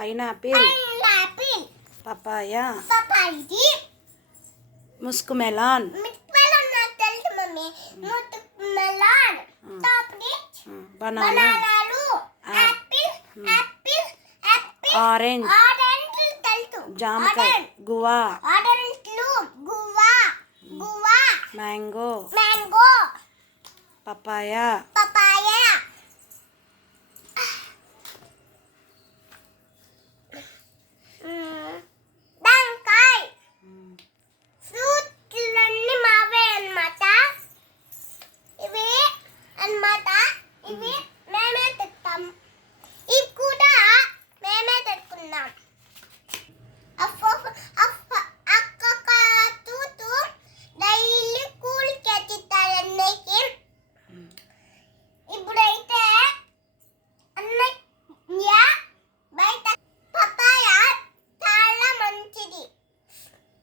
Pineapple. Papaya. Musk melon. Banana. Orange. జామకాయ. Guava. Guava. Guava. Mango. Mango. Papaya.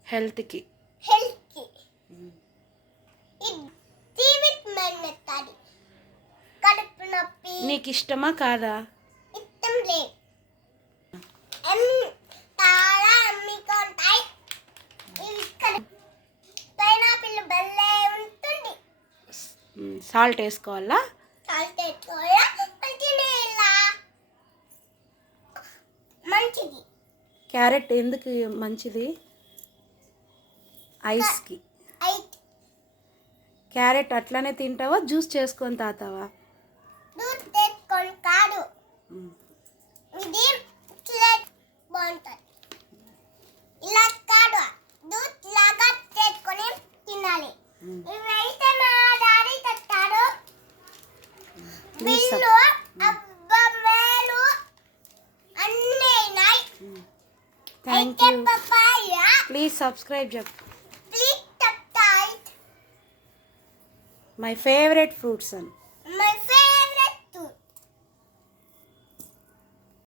హెల్త్కి. హెల్త్కి. నీకు ఇష్టమా కాదా? ఇష్టం లేదు. సాల్ట్ వేసుకోవాలా? మంచిది ఇలా మంచిది. క్యారెట్ ఎందుకు మంచిది? ఐస్కి. క్యారెట్ అట్లనే తింటావా? జ్యూస్ చేసుకొని తాతావా? కాదు. ఇది బాగుంటుంది. ఇలా కాదు. లాగా తినాలి. ఇవైతే మా డాడీ అబ్బమ్మేలు అన్నీ థ్యాంక్ యూ ప్లీజ్ సబ్స్క్రైబ్ చెప్పు. Please subscribe my favourite fruits అని